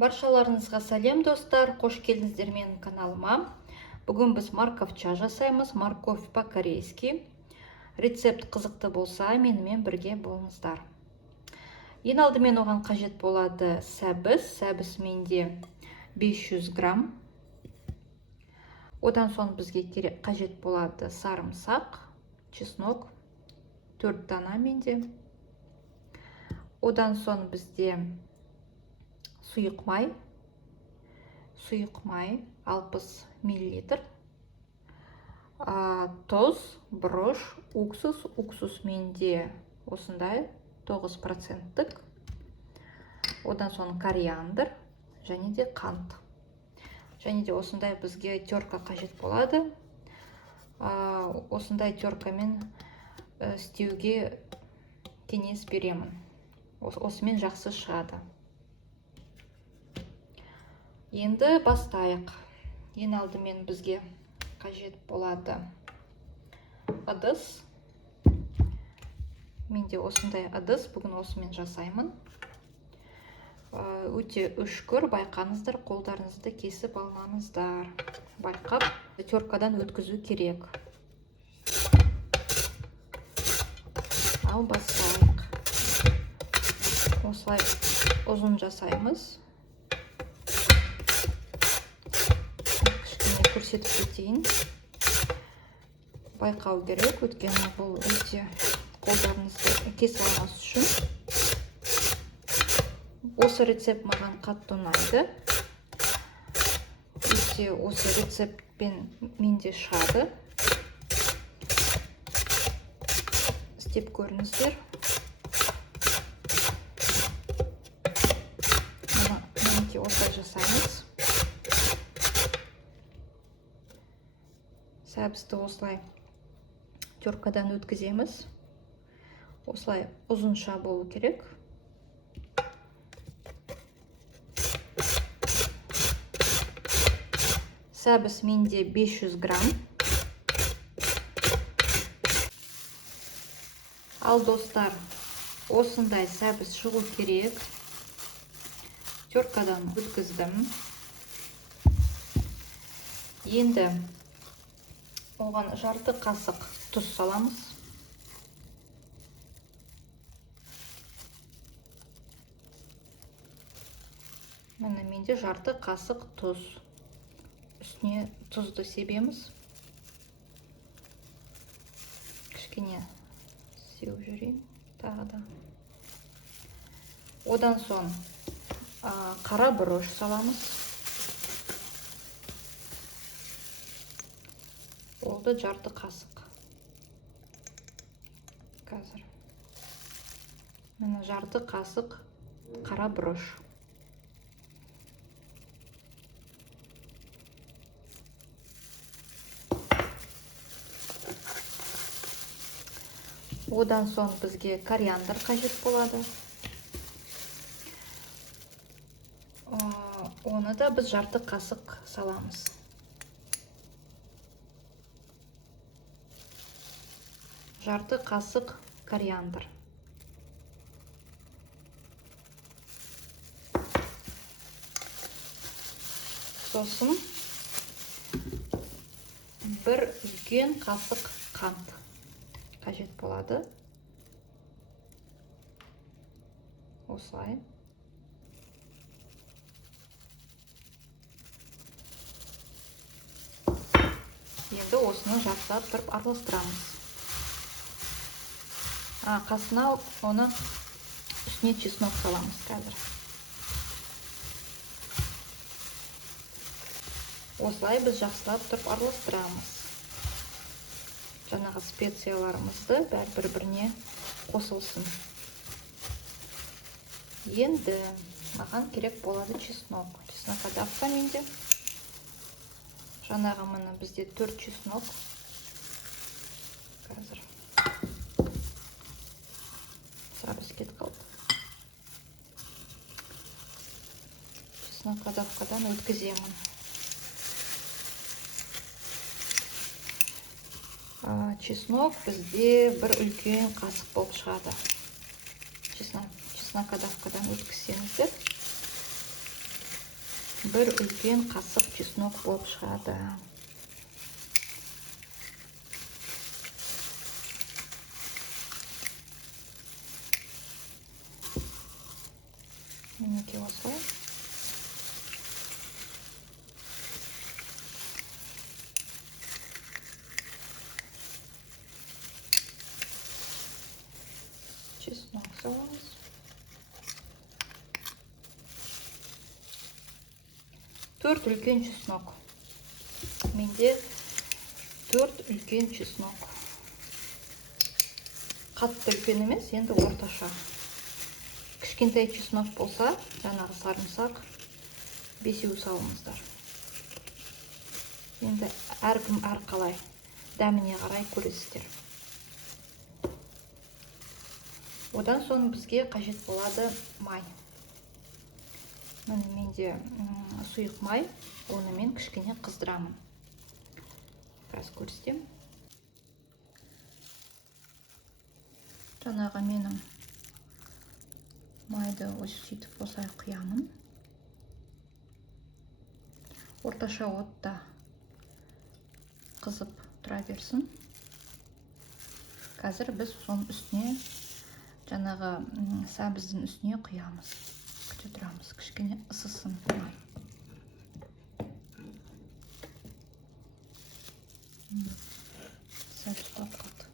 Баршаларыңызға сәлем достар, қош келдіңіздер менің каналыма. Бүгін біз морковча жасаймыз, морковь по-корейски. Рецепт қызықты болса, менімен бірге болыңыздар. Ең алдымен оған қажет болады сәбіз менде 500 грамм. Одан соң бізге қажет болады сарымсақ, чеснок 4 дана менде. Одан соң бізде сұйық май 60 мл, тұз, бұрыш, уксус менде осындай 9%. Одан соң кориандр және де қант. Және де осындай бізге терка қажет болады. Осындай теркамен істеуге кеңес беремін. Осымен жақсы шығады. Енді бастайық. Ең алдымен бізге қажет болады ыдыс. Менде осындай ыдыс, бүгін осымен жасаймын. Өте үшкір, байқаңыздар, қолдарыңызды кесіп алмаңыздар. Байқап, теркадан өткізу керек. Ал бастайық. Осылай ұзын жасаймыз. Көрсетіп кетейін. Байқау керек, өйткені бұл өте қолдарыңызды кесіп алмас үшін. Осы рецепт маған қатты ұнайды. Осы рецептпен менде шығады. Істеп көріңіздер. Мінекей осылай жасаймыз. Сәбізді осылай теркадан өткіземіз. Осылай ұзынша болу керек. Сәбіз менде 500 грамм. Ал достар, осындай сәбіз шығу керек. Теркадан өткіздім. Енді оған жарты қасық тұз саламыз. Міне менде жарты қасық тұз. Үстіне тұзды себеміз. Кішкене сеуіп жүрейін тағы да. Одан соң қара бұрыш саламыз. Олды жарты қасық. Қазір. Міне жарты қасық қара бұрыш. Одан соң бізге кориандр қажет болады. Оны да біз жарты қасық саламыз. Жарты қасық кориандр. Сосын бір үлкен қасық қант қажет болады. Осылай. Енді осыны жақсылап тұрып араластырамыз. Қасына оны үстіне чеснок саламыз қазір. Осылай біз жақсылап тұрып араластырамыз. Жаңағы специяларымызды бір-біріне қосылсын. Енді маған керек болады чеснок. Чеснокодавка менде. Жаңағы міне бізде 4 чеснок. Қазір. Сәбіз кетіп қалды. Чеснокодавкадан өткіземін. Чеснок бізде бір үлкен қасық болып шығады. Чеснокодавкадан өткізсеңіздер. бір үлкен қасық чеснок болып шығады. Мінекей осылай. Чеснок саламыз. Төрт үлкен чеснок. Менде 4 үлкен чеснок. Қатты үлкен емес, енді орташа. Кішкентай чеснок болса, жаңағы сарымсақ 5 салыңыздар. Енді әркім әрқалай дәміне қарай көресіздер. Одан соң бізге қажет болады май. Менде сұйық май, оны мен кішкене қыздырамын. Біраз көрсетем. Жаңағы менің майды сөйтіп осылай құямын. Орташа отта қызып тұра берсін. Қазір біз соның үстіне жаңағы сәбіздің үстіне құямыз. Күте тұрамыз, кішкене ысысын май. Сәбіз қат-қат.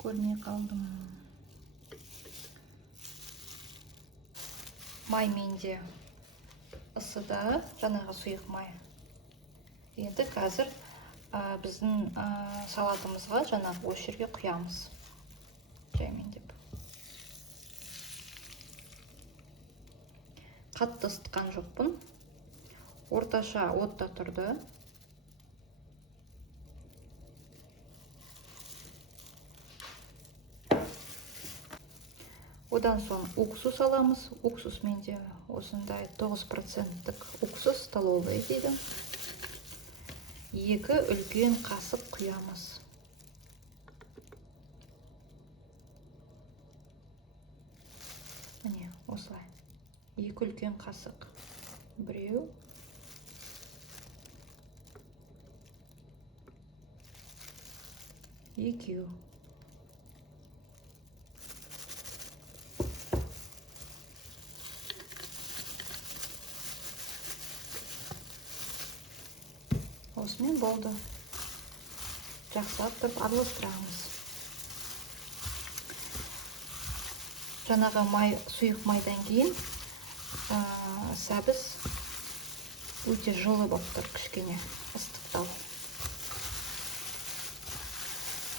Көрмей қалдым. Май менде ысыды, жаңағы сұйық май. Енді қазір біздің салатымызға жаңағы осы жерге құямыз. Жаймен деп. Қатты ысытқан жоқпын. Орташа отта тұрды. Одан соң уксус аламыз. Уксус менде осындай 9% уксус столовый дейді. 2 үлкен қасық құямыз. Міне, осылай. 2 үлкен қасық. Біреу. Екеу. Осымен болды. Жақсылап тұрып араластырамыз. Жаңағы май, сұйық майдан кейін сәбіз өте жылы болып тұр, кішкене ыстықтау.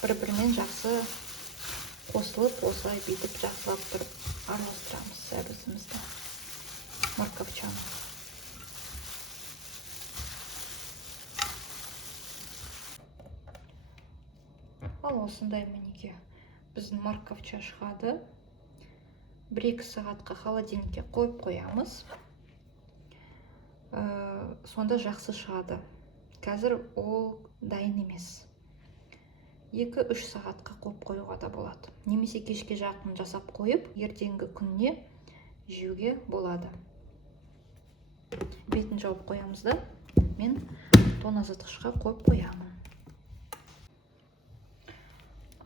Бір-бірімен жақсы қосылып, осылай бүйтіп жақсылап тұрып араластырамыз сәбізімізді. Морковчаны. Ал осындай мінеке біздің морковча шығады. 1-2 сағатқа холодильникке қойып қоямыз. Сонда жақсы шығады. Қазір ол дайын емес. 2-3 сағатқа қойып қоюға да болады. Немесе кешке жақын жасап қойып, ертеңгі күніне жеуге болады. Бетін жауып қоямыз да, мен тоңазытқышқа қойып қоямын.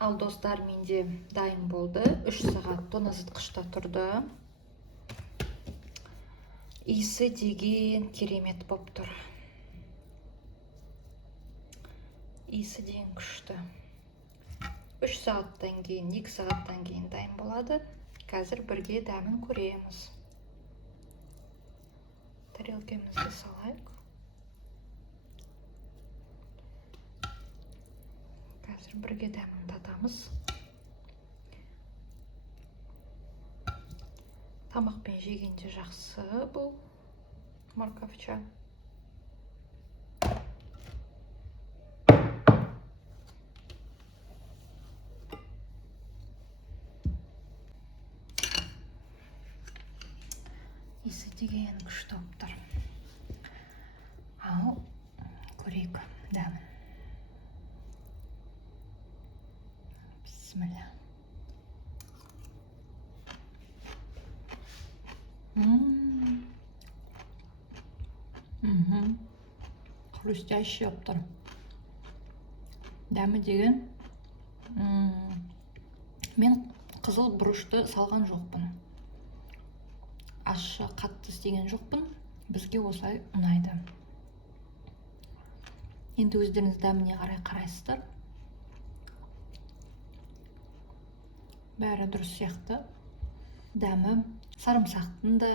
Ал достар, менде дайын болды. 3 сағат тоңазытқышта тұрды. Иісі деген керемет болып тұр. Иісі деген күшті. 3 сағаттан кейін, 2 сағаттан кейін дайын болады. Қазір бірге дәмін көреміз. Тарелкемізді салайық. Қазір бірге дәмін татамыз. Тамақпен жегенде жақсы бұл морковча. Иісі деген күшті болып тұр. Ал көрейік дәмін. Бисмилля. Хрустящий болып тұр. Дәмі деген, мен қызыл бұрышты салған жоқпын. Ащы қатты істеген жоқпын. Бізге осылай ұнайды. Енді өздеріңіз дәміне қарай қарайсыздар. Бәрі дұрыс сияқты. Дәмі сарымсақтың да,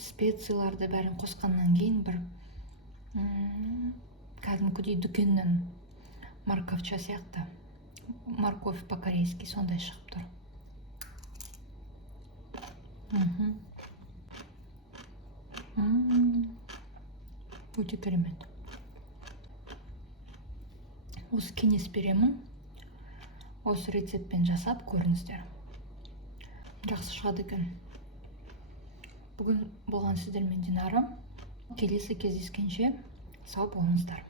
специяларды бәрін қосқаннан кейін бір кәдімгідей дүкеннен морковча сияқты. Морковь по-корейски сондай шығып тұр. Өте керемет. Осы кеңес беремін. Осы рецептпен жасап көріңіздер. Жақсы шығады екен. Бүгін болған сіздермен Динара. Келесі кездескенше сау болыңыздар.